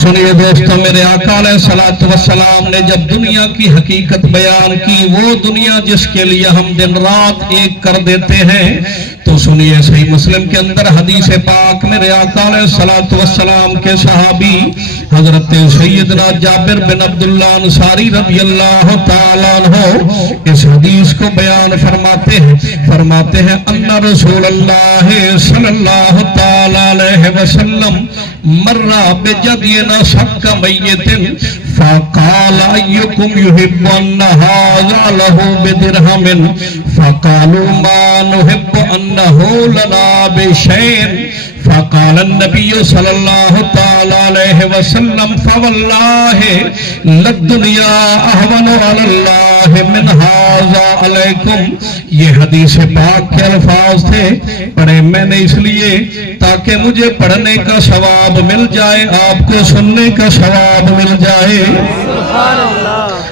सुनिए दोस्तों, मेरे आका अलैहिस्सलातु वस्सलाम ने जब दुनिया की हकीकत बयान की, वो दुनिया जिसके लिए हम दिन रात एक कर देते हैं, तो सुनिए सही मुस्लिम के अंदर हदीस पाक मेरे आका अलैहिस्सलातु वस्सलाम के सहाबी हजरत सैयदना जाबिर बिन अब्दुल्लाह अंसारी रज़ियल्लाहु ताला अन्हु इस हदीस को बयान फरमाते हैं अन्ना रसूलुल्लाह सल्लल्लाहु ताला अलैहि वसल्लम मर्रा बिजदिना शक्का मय्यतिन फकाल अय्युकुम युहिब्बु अन्न हाज़ा लहू बिदिरहमिन फकालू मा नुहिब्बु अन्नहु लना बिशैइन फकाल नबी सल्लल्लाहु ताला अलैहि वसल्लम फवल्लाहि लद्दुनिया अहवनु अलल्लाहि मिन हाज़ा अलैकुम। ये हदीस पाक के अल्फाज थे, पढ़े मैंने इसलिए ताकि मुझे पढ़ने का सवाब मिल जाए, आपको सुनने का सवाब मिल जाए।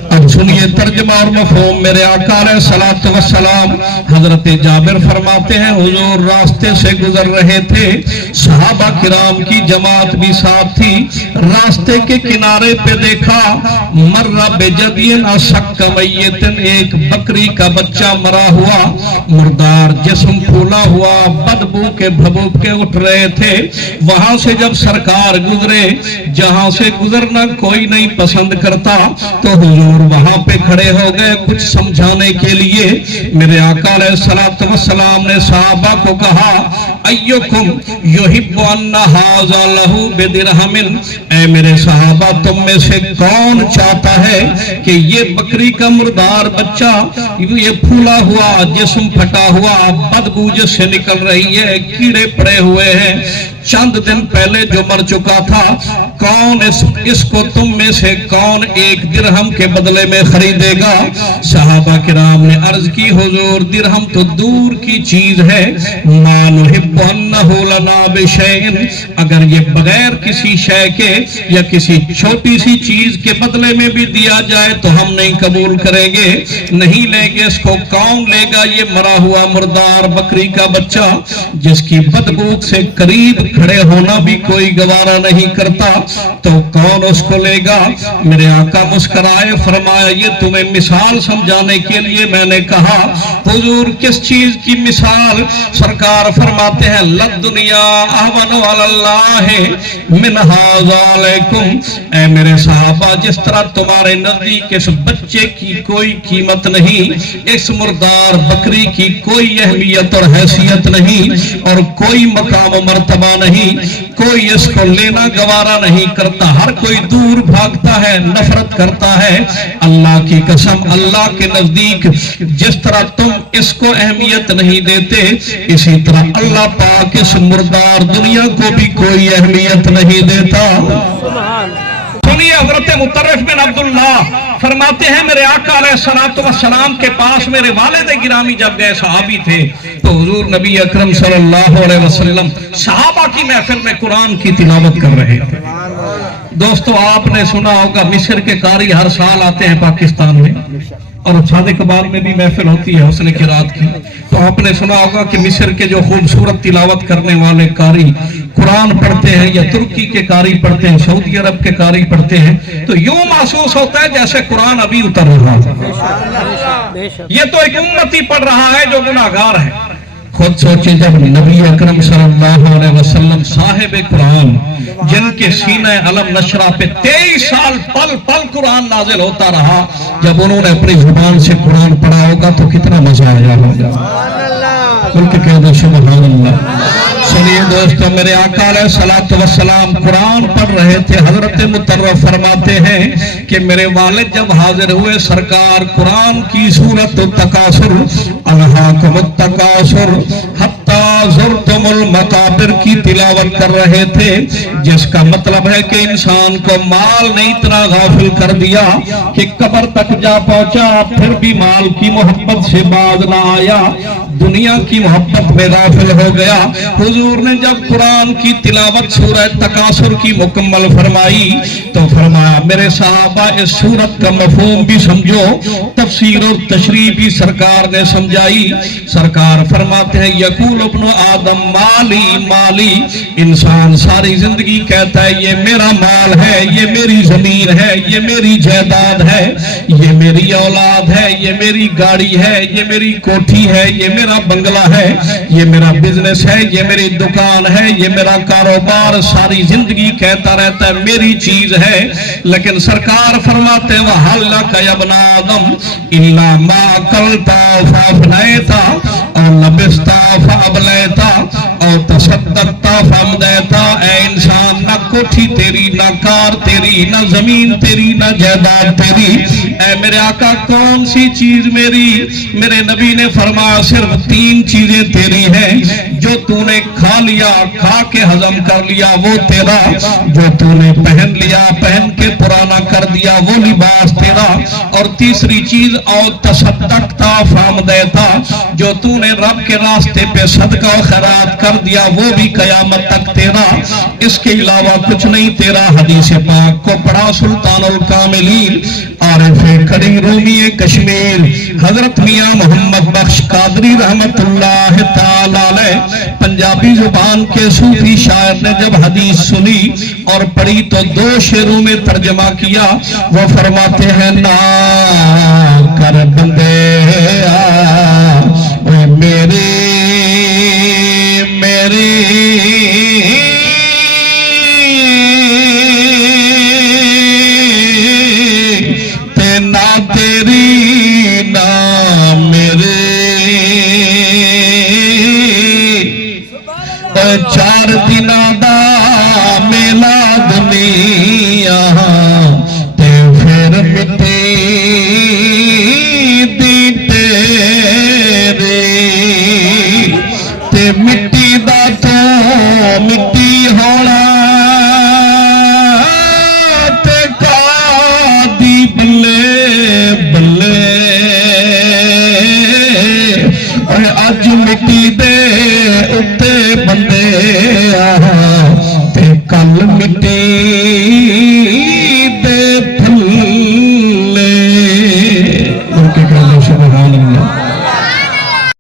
अब सुनिए तर्जुमा और मफ़हूम। मेरे आका अलैहिस्सलातु वस्सलाम हजरत जाबिर फरमाते हैं, हुजूर रास्ते से गुजर रहे थे, सहाबा किराम की जमात भी साथ थी। रास्ते के किनारे पे देखा मर्रा बेजदियन अशक्का मय्यतिन, एक बकरी का बच्चा मरा हुआ, मुर्दार जिस्म फूला हुआ, बदबू के भभूक के उठ रहे थे। वहां से जब सरकार गुजरे, जहां से गुजरना कोई नहीं पसंद करता, तो हुजूर वहां पे खड़े हो गए कुछ समझाने के लिए। मेरे आका अलैहिस्सलातु वस्सलाम ने सहाबा को कहा, अय्युकुम युहिब्बु अन्ना हाज़ा लहू बिदिरहमिन, ऐ मेरे सहाबा तुम में से कौन चाहता है कि ये बकरी का मुर्दार बच्चा, ये फूला हुआ जिस्म फटा हुआ, बदबू जिससे निकल रही है, कीड़े पड़े हुए हैं, चंद दिन पहले जो मर चुका था, कौन इसको तुम में से कौन एक दिरहम के बदले में खरीदेगा? सहाबा किराम ने अर्ज की, हुजूर दिरहम तो दूर की चीज है, मा नुहिब्बु अन्नहु लना बिशैइन, अगर ये बगैर किसी शय के या किसी छोटी सी चीज के बदले में भी दिया जाए तो हम नहीं कबूल करेंगे, नहीं लेंगे। इसको कौन लेगा? ये मरा हुआ मुर्दार बकरी का बच्चा जिसकी बदबू से करीब खड़े होना भी कोई गवारा नहीं करता, तो कौन उसको लेगा? मेरे आका मुस्कुराए, फरमाया ये तुम्हें मिसाल समझाने के लिए मैंने कहा। हुजूर किस चीज की मिसाल? सरकार फरमाते हैं, लद्दुनिया अहवनु अलल्लाहि मिन हाज़ा अलैकुम, ऐ मेरे सहाबा जिस तरह तुम्हारे नजदीक इस बच्चे की कोई कीमत नहीं, इस मुर्दार बकरी की कोई अहमियत और हैसियत नहीं और कोई मकाम मर्तबा नहीं, कोई इसको लेना गवारा नहीं करता, हर कोई दूर भागता है, नफरत करता है। अल्लाह की कसम, अल्लाह के नजदीक जिस तरह तुम इसको अहमियत नहीं देते, इसी तरह अल्लाह पाक इस मुर्दार दुनिया को भी कोई अहमियत नहीं देता। सुनिए हजरत मुतर्रिफ बिन अब्दुल्लाह फरमाते हैं, मेरे आका अलैहिस्सलातु वस्सलाम के पास मेरे वालिद गिरामी जब गए सहाबी थे, तो हुजूर नबी अकरम सल्लल्लाहु अलैहि वसल्लम सहाबा की महफिल में कुरान की तिलावत कर रहे थे। दोस्तों आपने सुना होगा मिस्र के कारी हर साल आते हैं पाकिस्तान में, और सादिक कबार में भी महफिल होती है हुस्न किरात की। तो आपने सुना होगा कि मिस्र के जो खूबसूरत तिलावत करने वाले कारी कुरान पढ़ते हैं, या तुर्की के कारी पढ़ते हैं, सऊदी अरब के कारी पढ़ते हैं, तो यूं महसूस होता है जैसे कुरान अभी उतर रहा है। ये तो एक उम्मती पढ़ रहा है जो गुनाहगार है। खुद सोचे, जब नबी अकरम सल्लल्लाहु अलैहि वसल्लम साहिब कुरान, जिनके सीने अलम नशरा पे 23 साल पल पल कुरान नाजिल होता रहा, जब उन्होंने अपनी जुबान से कुरान पढ़ा होगा तो कितना मजा आया होगा। खुल के कह दो सुभान अल्लाह। सुनिए दोस्तों, मेरे आका अलैहिस्सलातु वस्सलाम कुरान पढ़ रहे थे। हजरत मुतर्रिफ फरमाते हैं कि मेरे वालिद जब हाजिर हुए, सरकार कुरान की सूरत तकासुर अलहाकुमुत तकासुर हत्ता ज़ुरतुमुल मकाबिर की तिलावत कर रहे थे, जिसका मतलब है कि इंसान को माल ने इतना गाफिल कर दिया कि कब्र तक जा पहुंचा, फिर भी माल की मोहब्बत से बाज ना आया। दुनिया की मोहब्बत में गाफिल हो गया। हुजूर ने जब कुरान की तिलावत सूरह तकासुर की मुकम्मल फरमाई तो फरमाया मेरे सहाबा इस सूरत का मफहूम भी समझो, तफसीर और तशरीह भी सरकार ने समझाई। सरकार फरमाते हैं यकूल इब्नु आदम माली माली, इंसान सारी जिंदगी कहता है ये मेरा माल है, ये मेरी जमीन है, ये मेरी जायदाद है, ये मेरी औलाद है, ये मेरी गाड़ी है, ये मेरी कोठी है, ये मेरा बंगला है, ये मेरा बिजनेस है, ये मेरी दुकान है, ये मेरा कारोबार, सारी जिंदगी कहता रहता है मेरी चीज है। लेकिन सरकार फरमाते हैं वहल्ला का इब्न आदम इल्ला मा अकलता फअफनैता और लबिस्ता फअबलैता और तसद्दक़ता फअमदैता। ऐ इंसान ना कोठी तेरी, ना कार तेरी, ना जमीन तेरी, ना जायदाद तेरी, ऐ मेरे आका कौन सी चीज मेरी? मेरे नबी ने फरमाया सिर्फ 3 चीजें तेरी हैं। जो तूने खा लिया, खा के हजम कर लिया वो तेरा, जो तूने पहन लिया, पहन के पुराना कर दिया वो लिबास तेरा, और तीसरी चीज और तसद्दक़ता फअमदैता, जो तूने रब के रास्ते पे सदका और खैरात कर दिया वो भी कयामत तक तेरा, इसके अलावा कुछ नहीं तेरा। हदीस पाक को पढ़ा सुल्तानुल कामिलीन आरिफ़े करी रूमी कश्मीर हजरत मियां मोहम्मद बख्श कादरी रहमतुल्लाह ताला अलैह पंजाबी जुबान के सूफी शायर ने जब हदीस सुनी और पढ़ी तो 2 शेरों में तर्जमा किया। वो फरमाते हैं ना कर बंदे मेरी मेरी ते ना तेरी ना मेरे, 4 दिना दा मेला दुनिया ते फिर मिट्टी दी तेरे, ते मिट्टी दा तो मिट्टी होना ते कादी बल्ले बल्ले, अज मिट्टी दे उत्ते बंदे ते कल मिट्टी